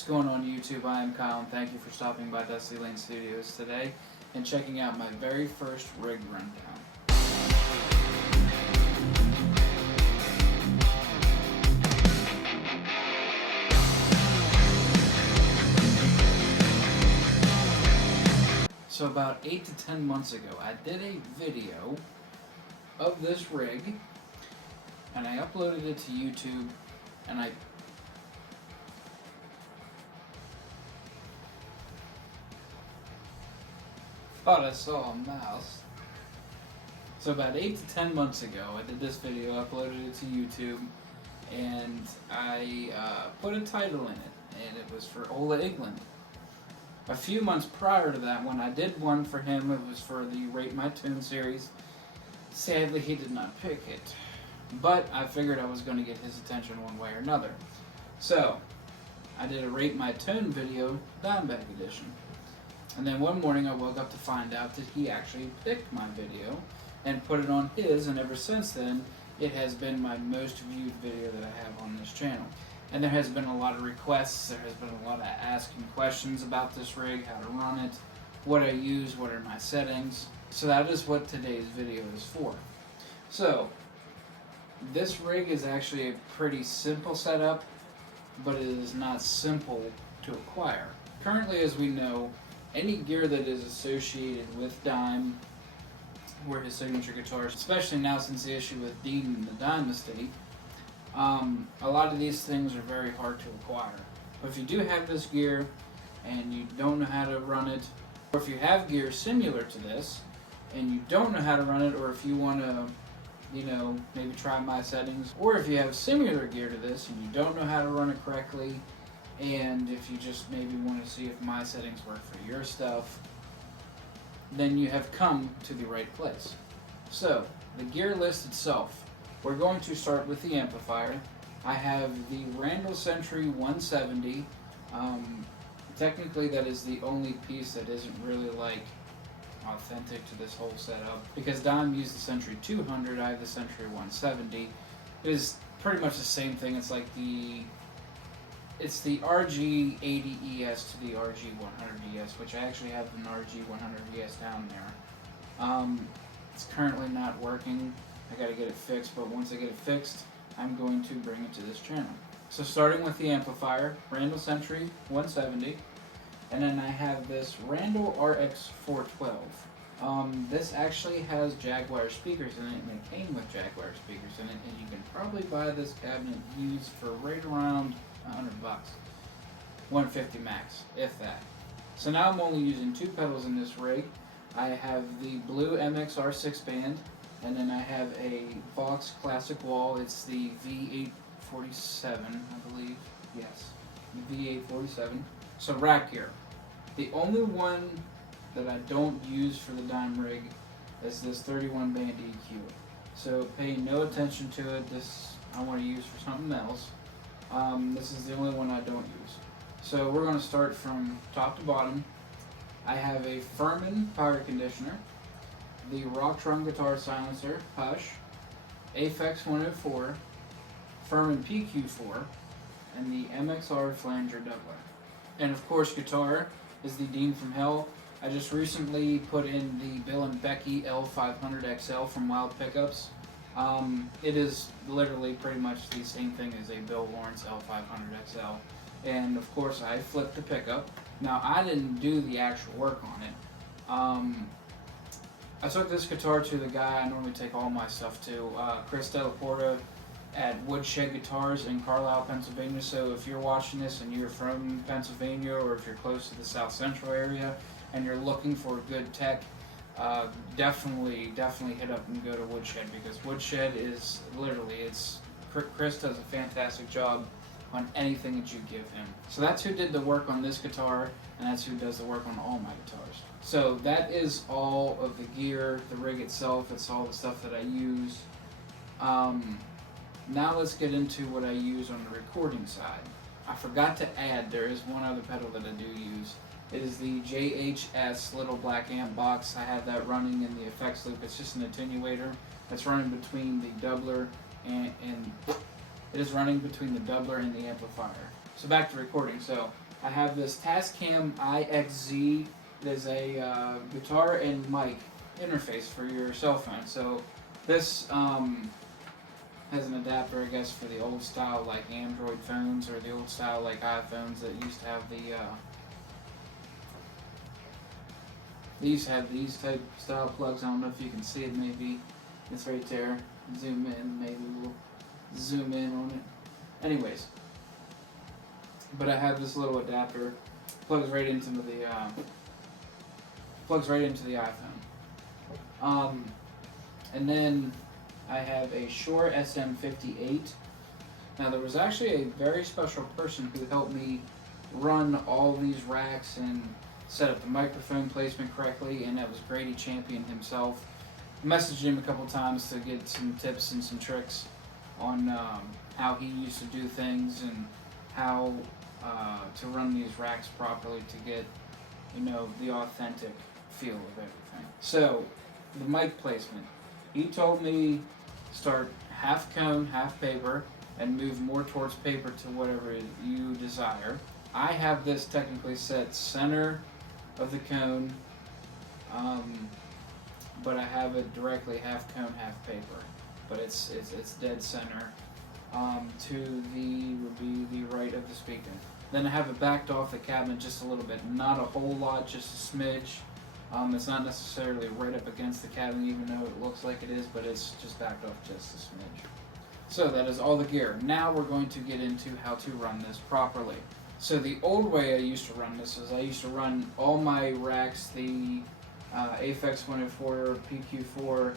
What's going on YouTube? I am Kyle and thank you for stopping by Dusty Lane Studios today and checking out my very first rig rundown. So about 8 to 10 months ago I did a video of this rig and I uploaded it to YouTube and I thought I saw a mouse. So about 8 to 10 months ago I did this video, uploaded it to YouTube, and I put a title in it, and it was for ENGLUND. A few months prior to that, when I did one for him, it was for the Rate My Tune series. Sadly, he did not pick it, but I figured I was going to get his attention one way or another. So, I did a Rate My Tune video, Dimebag edition. And then one morning I woke up to find out that he actually picked my video and put it on his, and ever since then, it has been my most viewed video that I have on this channel. And there has been a lot of requests, there has been a lot of asking questions about this rig, how to run it, what I use, what are my settings. So that is what today's video is for. So, this rig is actually a pretty simple setup, but it is not simple to acquire. Currently, as we know, any gear that is associated with Dime, or his signature guitars, especially now since the issue with Dean and the Dime estate, a lot of these things are very hard to acquire. But if you do have this gear and you don't know how to run it, or if you have gear similar to this and you don't know how to run it, or if you want to, maybe try my settings, or if you have similar gear to this and you don't know how to run it correctly, and if you just maybe want to see if my settings work for your stuff, then you have come to the right place. So, the gear list itself. We're going to start with the amplifier. I have the Randall Century170. Technically that is the only piece that isn't really like authentic to this whole setup. Because Dime used the Century 200, I have the Century 170. It is pretty much the same thing. It's like it's the RG80ES to the RG100ES, which I actually have an RG100ES down there. It's currently not working. I gotta get it fixed, but once I get it fixed, I'm going to bring it to this channel. So starting with the amplifier, Randall Century 170, and then I have this Randall RX412. This actually has Jaguar speakers in it, and it came with Jaguar speakers in it, and you can probably buy this cabinet used for right around $100, 150 max, if that. So now I'm only using two pedals in this rig. I have the blue MXR 6-band, and then I have a Vox Classic Wah. It's the V847, I believe. Yes, the V847. So rack gear. The only one that I don't use for the Dime rig is this 31-band EQ. So pay no attention to it. This I want to use for something else. This is the only one I don't use. So we're going to start from top to bottom. I have a Furman power conditioner, the Rocktron guitar silencer, Hush, Aphex 104, Furman PQ4, and the MXR Flanger doubler. And of course, guitar is the Dean from Hell. I just recently put in the Bill&Becky L500XL from Wild Pickups. It is literally pretty much the same thing as a Bill Lawrence L500XL. And of course I flipped the pickup. Now I didn't do the actual work on it. I took this guitar to the guy I normally take all my stuff to, Chris Delaporta at Woodshed Guitars in Carlisle, Pennsylvania. So if you're watching this and you're from Pennsylvania, or if you're close to the South Central area and you're looking for a good tech, definitely hit up and go to Woodshed, because Woodshed is literally, Chris does a fantastic job on anything that you give him. So that's who did the work on this guitar, and that's who does the work on all my guitars. So that is all of the gear, the rig itself, it's all the stuff that I use. Now let's get into what I use on the recording side. I forgot to add, there is one other pedal that I do use. It is the JHS little black amp box. I have that running in the Aphex loop. It's just an attenuator that's running between the doubler and it is running between the doubler and the amplifier. So back to recording. So I have this TASCAM IXZ. It is a guitar and mic interface for your cell phone. So this has an adapter, I guess, for the old style like Android phones or the old style like iPhones that used to have the these type style plugs. I don't know if you can see it. Maybe it's right there. Zoom in. Maybe we'll zoom in on it. Anyways, but I have this little adapter, plugs right into the iPhone. And then I have a Shure SM58. Now there was actually a very special person who helped me run all these racks and set up the microphone placement correctly, and that was Grady Champion himself. I messaged him a couple times to get some tips and some tricks on how he used to do things and how to run these racks properly to get, you know, the authentic feel of everything. So, the mic placement. He told me start half cone, half paper, and move more towards paper to whatever you desire. I have this technically set center of the cone, but I have it directly half cone, half paper. But it's dead center to would be the right of the speaker. Then I have it backed off the cabinet just a little bit, not a whole lot, just a smidge. It's not necessarily right up against the cabinet, even though it looks like it is, but it's just backed off just a smidge. So that is all the gear. Now we're going to get into how to run this properly. So the old way I used to run this is I used to run all my racks, the Aphex 104, PQ4,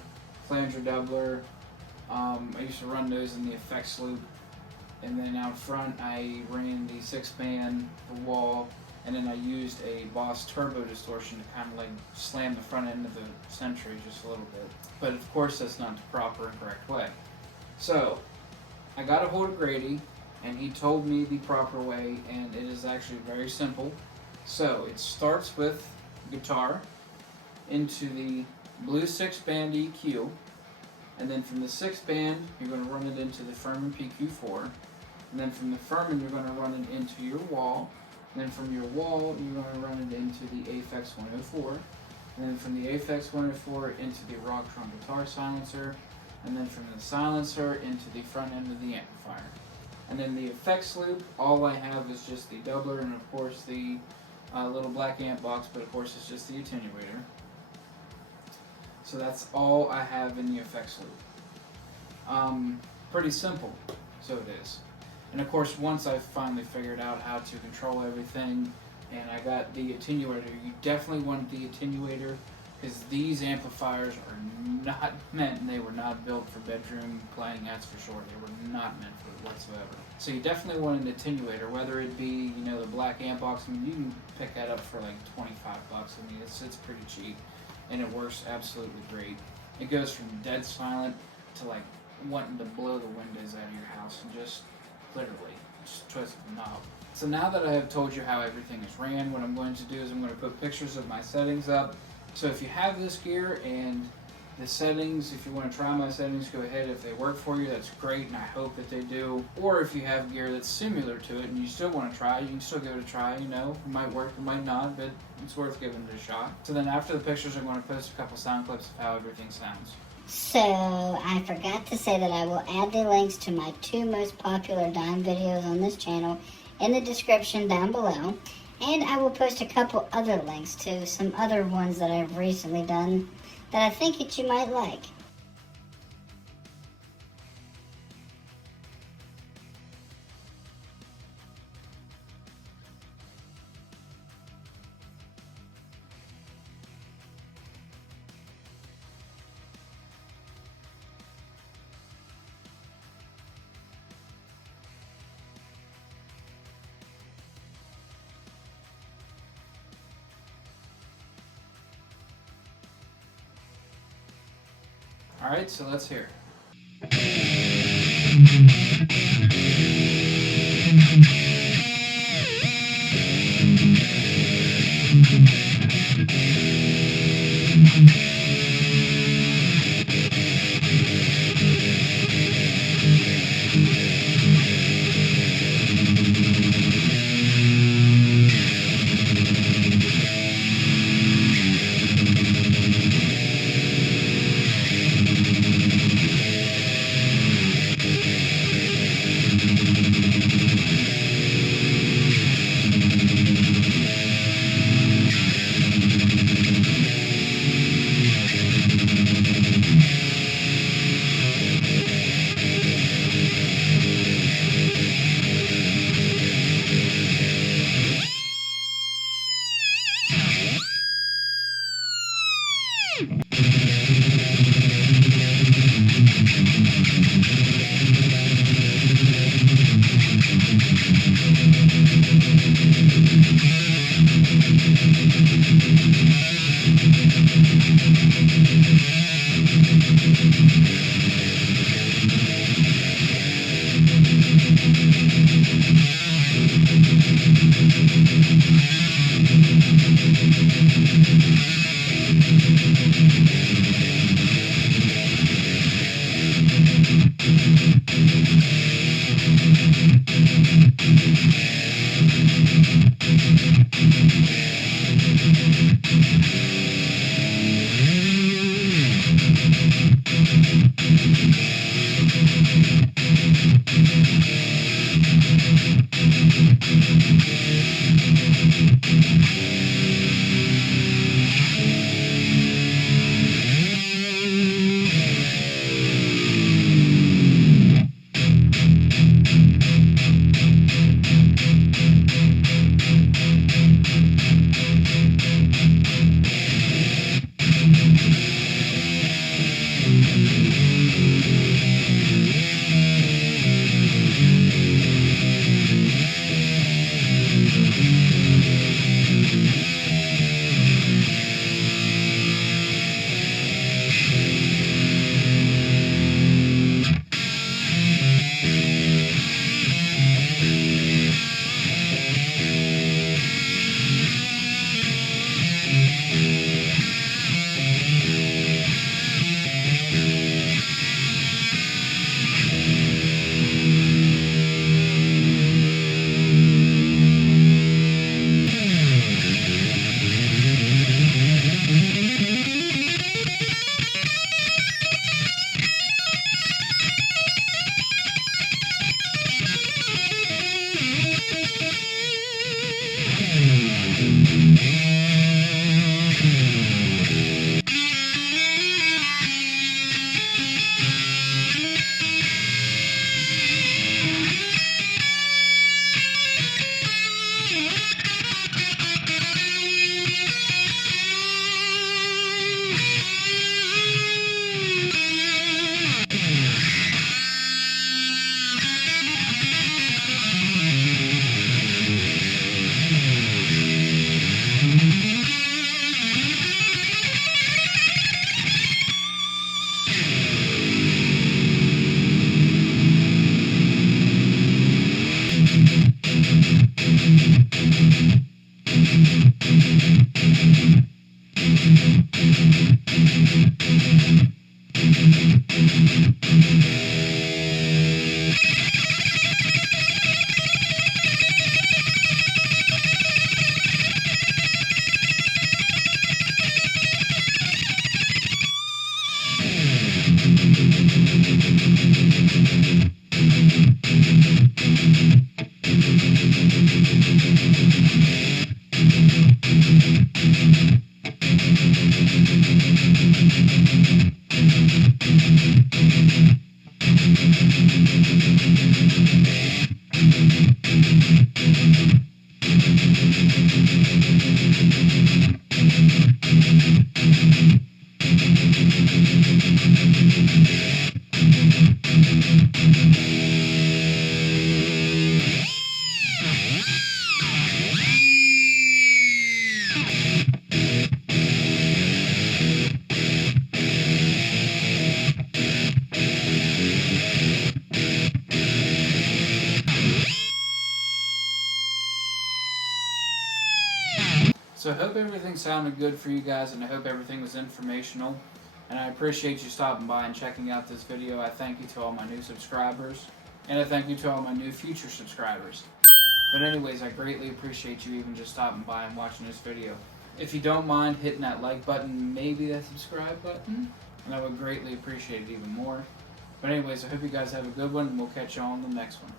Flanger doubler. I used to run those in the Aphex loop. And then out front I ran the 6-band, the wall, and then I used a Boss turbo distortion to kind of like slam the front end of the Century just a little bit. But of course that's not the proper and correct way. So I got a hold of Grady and he told me the proper way, and it is actually very simple. So it starts with guitar into the blue 6-band EQ, and then from the 6-band you're going to run it into the Furman PQ4, and then from the Furman you're going to run it into your wall. And then from your wall, you're going to run it into the Aphex 104. And then from the Aphex 104 into the Rock Drum Guitar Silencer. And then from the silencer into the front end of the amplifier. And then the effects loop, all I have is just the doubler and of course the little black amp box, but of course it's just the attenuator. So that's all I have in the effects loop. Pretty simple, so it is. And of course, once I finally figured out how to control everything, and I got the attenuator, you definitely want the attenuator, because these amplifiers are not meant, they were not built for bedroom playing, that's for sure. They were not meant for it whatsoever. So you definitely want an attenuator, whether it be, you know, the black amp box. I mean, you can pick that up for like 25 bucks. I mean, it's pretty cheap, and it works absolutely great. It goes from dead silent to like wanting to blow the windows out of your house and just literally just twist the knob. So now that I have told you how everything is ran, what I'm going to do is I'm going to put pictures of my settings up. So if you have this gear and the settings, if you want to try my settings, go ahead. If they work for you, that's great, and I hope that they do. Or if you have gear that's similar to it and you still want to try, you can still give it a try. You know, it might work, it might not, but it's worth giving it a shot. So then after the pictures, I'm going to post a couple sound clips of how everything sounds. So, I forgot to say that I will add the links to my 2 most popular dime videos on this channel in the description down below. And I will post a couple other links to some other ones that I've recently done that I think that you might like. Alright, so let's hear. So I hope everything sounded good for you guys, and I hope everything was informational. And I appreciate you stopping by and checking out this video. I thank you to all my new subscribers, and I thank you to all my new future subscribers. But anyways, I greatly appreciate you even just stopping by and watching this video. If you don't mind hitting that like button, maybe that subscribe button, and I would greatly appreciate it even more. But anyways, I hope you guys have a good one, and we'll catch you all on the next one.